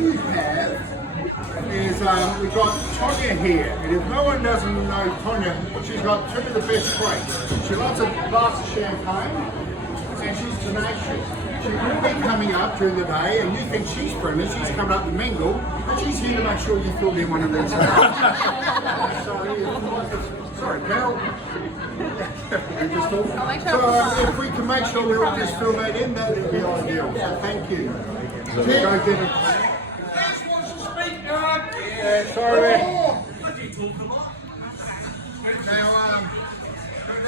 we have is we've got Tonya here, and if no one doesn't know Tonya, she's got two of the best traits. She loves a glass of champagne, and she's tenacious. She will be coming up during the day, and you think she's friendly, she's coming up to mingle, but she's here to make sure you fill in one of these. Sorry, Carol. So if we can make sure we all just fill that in, that would be ideal. So thank you. Go get it. Yeah, sorry, man. Now,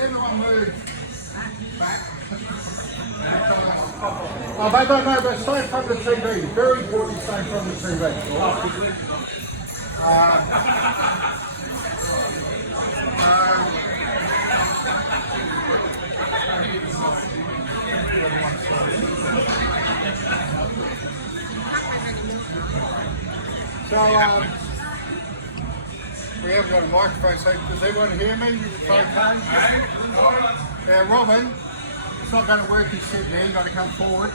everyone move back. Oh, but stay from the TV. Very important, stay from the TV. So, we haven't got a microphone, so does everyone hear me? It's okay? Now, Robin, it's not going to work, he's sitting there, you've got to come forward.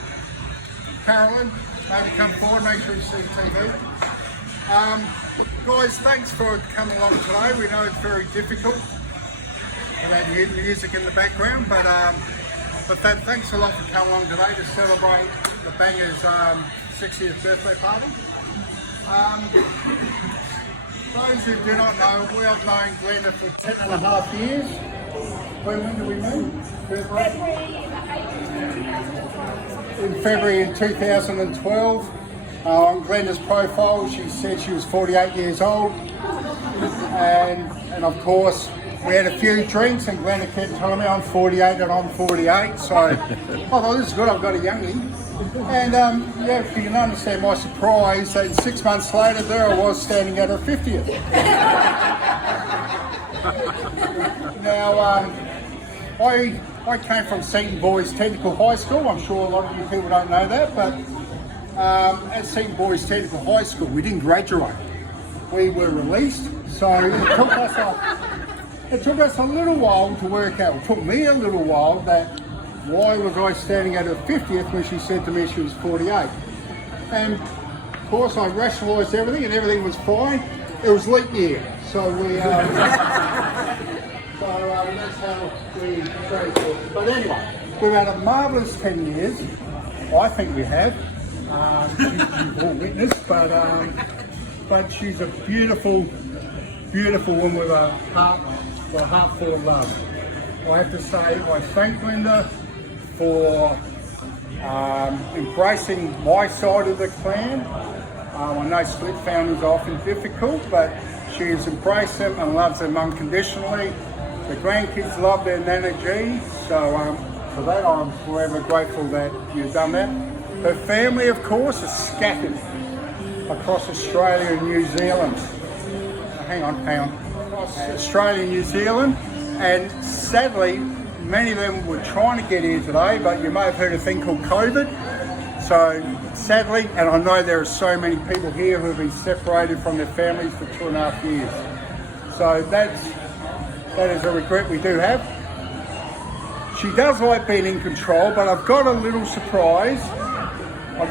Carolyn, maybe come forward, make sure you see TV. Guys, thanks for coming along today. We know it's very difficult without music in the background, but thanks a lot for coming along today to celebrate the Banger's 60th birthday party. Those who do not know, we have known Glenda for 10 and a half years. When do we meet? In February in 2012. On Glenda's profile, she said she was 48 years old. And of course, we had a few drinks and Glenda kept telling me I'm 48 and I'm 48. So I thought, this is good, I've got a youngie. And yeah, if you can understand my surprise, that 6 months later, there I was standing at her 50th. Now, I came from Seton Boys Technical High School. I'm sure a lot of you people don't know that, but at Seton Boys Technical High School, we didn't graduate. We were released, so it took us a little while to work out. It took me a little while that why was I standing at her 50th when she said to me she was 48? And of course I rationalised everything and everything was fine. It was leap year, so we that's how we go. But anyway, we've had a marvellous 10 years. I think we have. You've all witnessed, but she's a beautiful, beautiful woman with a heart full of love. I have to say, I thank Glenda for embracing my side of the clan. I know split families are often difficult, but she has embraced them and loves them unconditionally. The grandkids love their Nana G, so for that I'm forever grateful that you've done that. Her family, of course, is scattered across Australia and New Zealand. Hang on. Across Australia and New Zealand, and sadly, many of them were trying to get here today, but you may have heard a thing called COVID. So sadly, and I know there are so many people here who have been separated from their families for 2.5 years. So that is a regret we do have. She does like being in control, but I've got a little surprise. If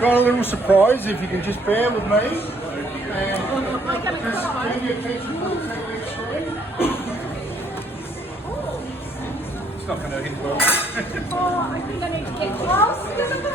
you can just bear with me. And just bring your attention to the next screen. It's not going to hit well. I think I need to get close a little bit.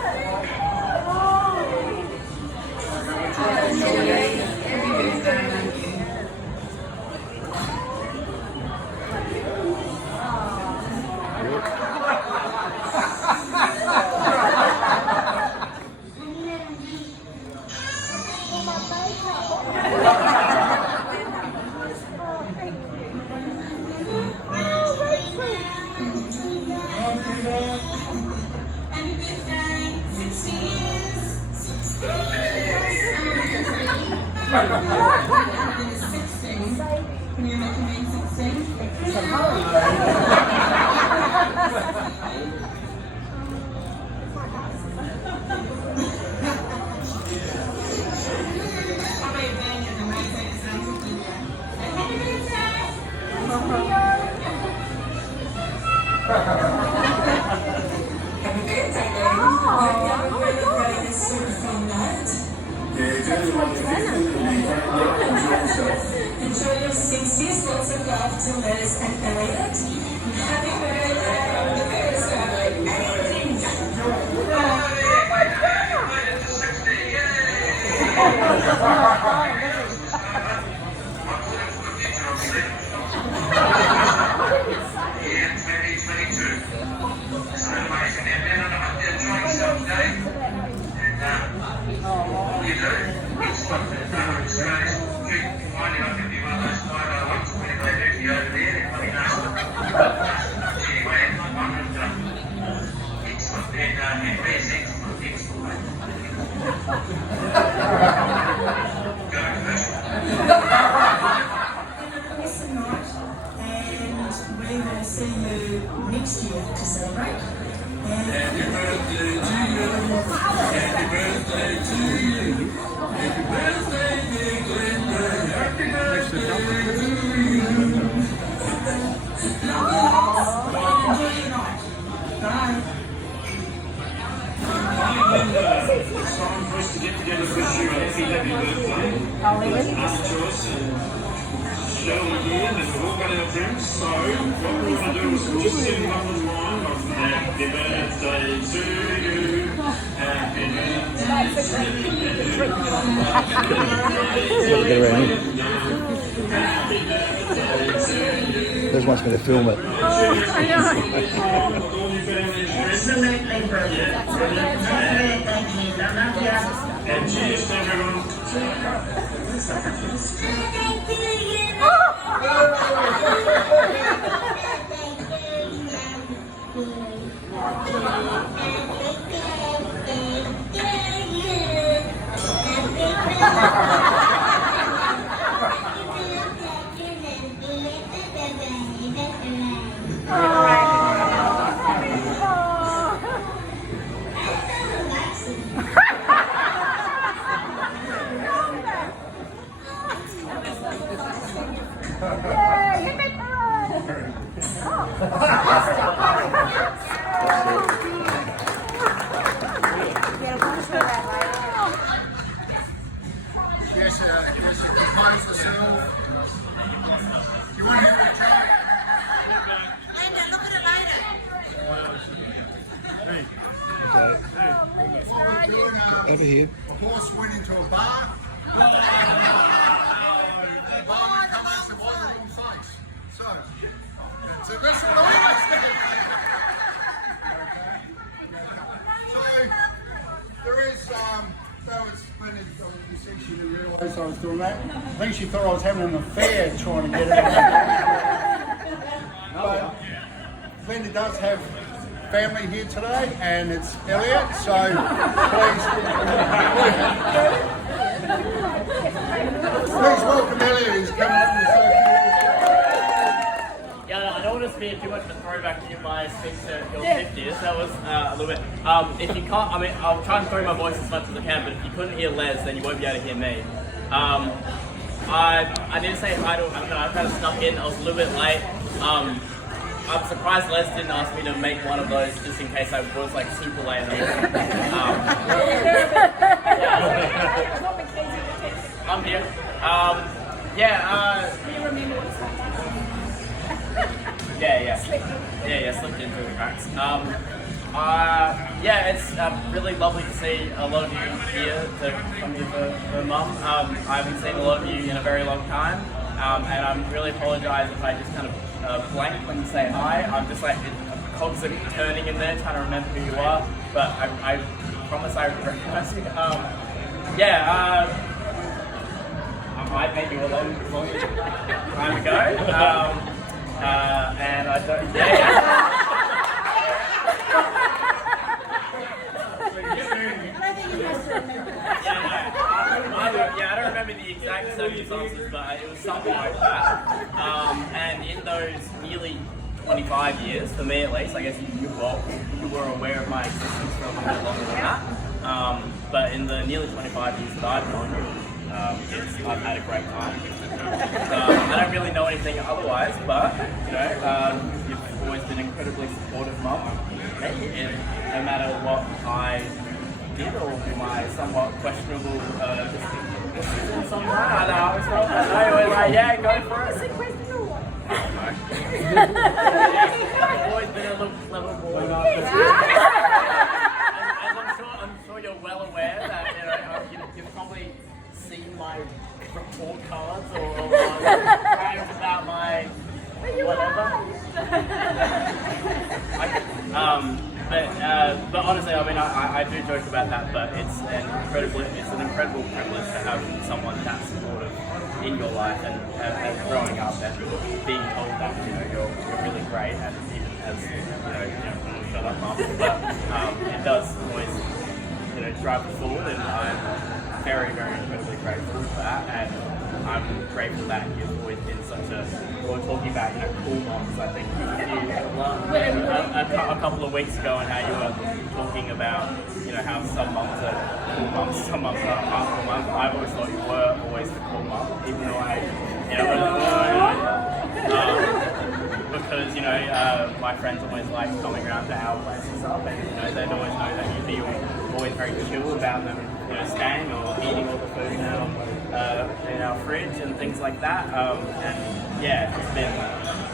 Here's lots of love to Liz and Elliot. Happy see you next year to celebrate. Happy birthday to you. Happy birthday to you. Happy birthday, dear Glenda. Happy birthday to you. Enjoy your night. Bye. Hi Glenda. It's time for us to get together to wish you a happy birthday. Us, Joyce, and Shirley here, and we've all got our drinks, so what we want to do is just sing one little line of happy birthday to you, happy birthday to you. Liz wants me to film it. Absolutely brilliant. And cheers to everyone. Yes, compose yourself. You want to have a try? Glenda, look at it later. Over here. A horse went into a bar. The barman come up and said, why the wrong face? So that's what I understand. So there is, that was splendid. You said she didn't realise I was doing that. I think she thought I was having an affair trying to get it. But Glenda does have family here today, and it's Elliot, so please welcome Elliot, who's coming up with so Yeah, I don't want to speak too much of a throwback to my speech to your 50s. That was a little bit. If you can't, I mean, I'll try and throw my voice as much as I can, but if you couldn't hear Les, then you won't be able to hear me. I need to say hi to, I don't know, I kind of snuck in, I was a little bit late. I'm surprised Les didn't ask me to make one of those just in case I was like super late. I'm here. Slipped into the cracks. It's really lovely to see a lot of you here to come here for Mum. I haven't seen a lot of you in a very long time, and I really apologise if I just kind of blank when you say hi. I'm just like cogs are turning in there, trying to remember who you are, but I promise I recognise you. I met you a long time ago, and I don't. I don't remember the exact circumstances, but it was something like that. And in those nearly 25 years, for me at least, I guess you were aware of my existence for a little bit longer than that. But in the nearly 25 years that I've known you, I've had a great time. I don't really know anything otherwise, but you've always been incredibly supportive, Mum. And no matter what I did or my somewhat questionable decisions somewhere, I was like, yeah, go for it. whatever. But honestly, I mean, I do joke about that, but it's an incredible privilege to have someone that supportive in your life and growing up and being told that you're really great and even as shut up, Mum. But it does always drive me forward, and I'm very incredibly grateful for that. And I'm grateful that you've always been such a. We were talking about cool moms. I think a couple of weeks ago, and how you were talking about how some mums are cool mums, some mums aren't cool mums. I've always thought you were always the cool mum, even though because my friends always like coming around to our place and stuff, and they'd always know that you'd be always very chill about them staying or eating all the food in our fridge and things like that. And yeah, it's been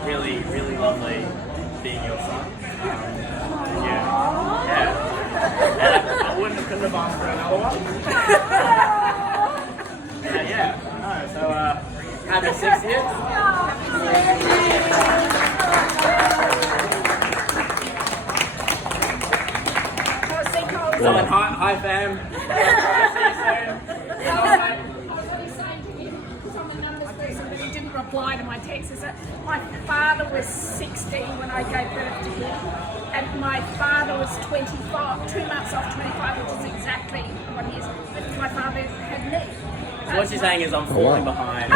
really lovely being your son. And I couldn't have asked for another one. So happy 6 years. So, hi fam. See you soon. I was only saying to him, because I'm a numbers person, but he didn't reply to my text, is that my father was 16 when I gave birth to him, and my father was 25, 2 months off 25, which is exactly what he is. But my father had me. So what you're saying is I'm falling behind. I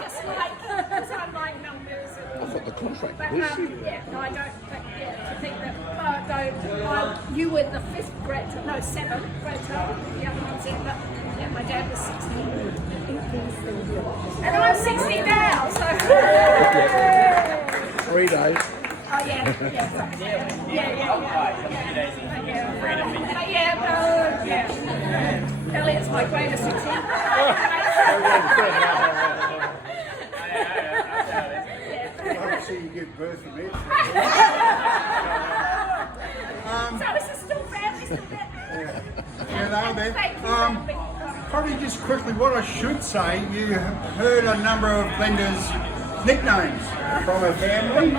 just like, because I like numbers. I thought the contract But was. I don't. But to think that you were the 5th grade, no 7th grade child. The other one's in, but my dad was 16, and I'm 60 now. So 3 days. oh yeah. Elliot's my greatest example. Obviously, you give birth to me. So this is still family. Probably just quickly, what I should say, you heard a number of Glenda's nicknames from her family.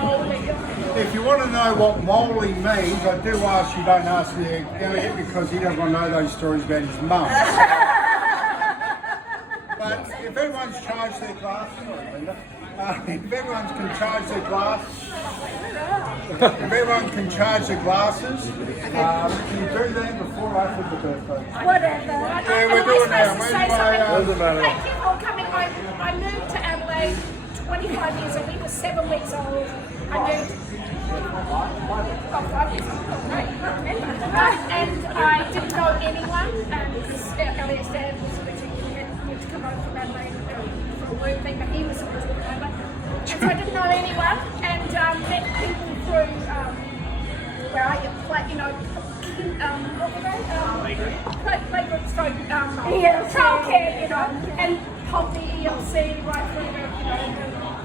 If you want to know what Molly means, I do ask you don't ask Elliot because he doesn't want to know those stories about his mum. But if everyone's charged their glasses, sorry Glenda, if everyone can charge their glasses, can you do that before or after the birthday? Whatever. Yeah, we're doing that. Doesn't matter. Thank you for coming. I moved to Adelaide 25 years ago. We were 7 weeks old. I moved. 5 years old. And I didn't know anyone because Elliot's dad was originally to come over from Adelaide for a work thing, but he was originally over. And so I didn't know anyone, and met people through where I playgroup stroke childcare, and Poppy ELC right through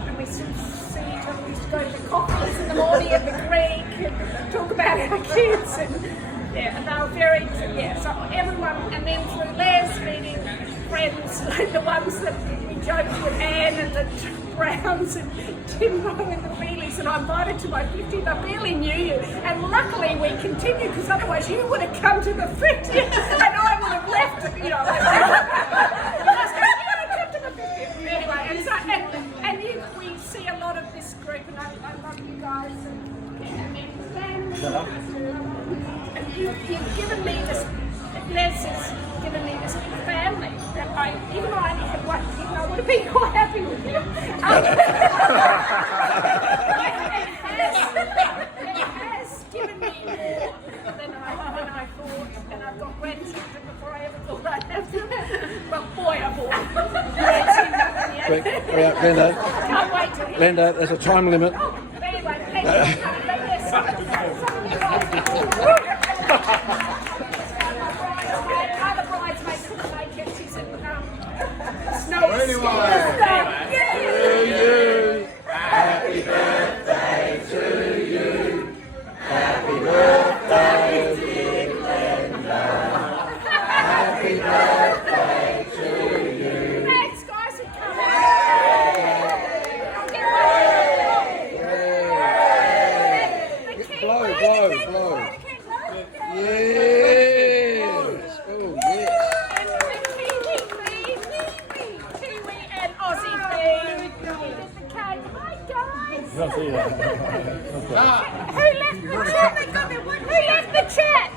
and we still see each other. We used to go to the coffees in the morning at the Greek and talk about our kids, and they were very, so everyone, and then through Les meeting friends, like the ones that we joked with Anne and the Browns and Tim Rowe and the Feelies, and I invited to my 50th. I barely knew you, and luckily we continued because otherwise you would have come to the 50th and I would have left it, you would have come to the 50th. Anyway, and we see a lot of this group, and I love you guys, and you've given me this, Les has given me this family that even though I only had one kid, I would have been quite happy with you. It has given me more than I thought, and I've got grandchildren before I ever thought I'd have them. But boy, I bought Glenda, Can't wait to hear. Glenda, there's a time limit. Oh, anyway, thank you. Other bridesmaids couldn't make it. She said, snow is Happy birthday to you. Happy birthday, dear Glenda. Happy birthday to you. Thanks, guys, for coming. left the chat?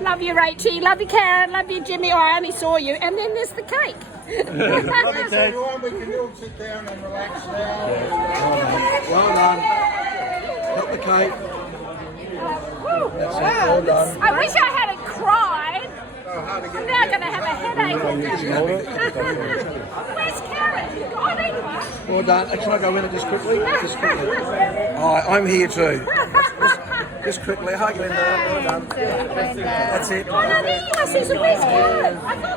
Love you, Rachie. Love you, Karen. Love you, Jimmy. Oh, I only saw you. And then there's the cake. Thanks everyone, we can all sit down and relax now. Well done. Cut the cake. That's it. Well done. I wish I hadn't cried. Oh, hard to I'm get now going to have a headache. Where's Karen? Oh, there you are. Well done. Can I go in it just quickly? Just quickly. Hi, I'm here too. Just quickly. Hi, Glenda. Well done. That's it. Oh, no, there you are, Susan. Where's Karen? I thought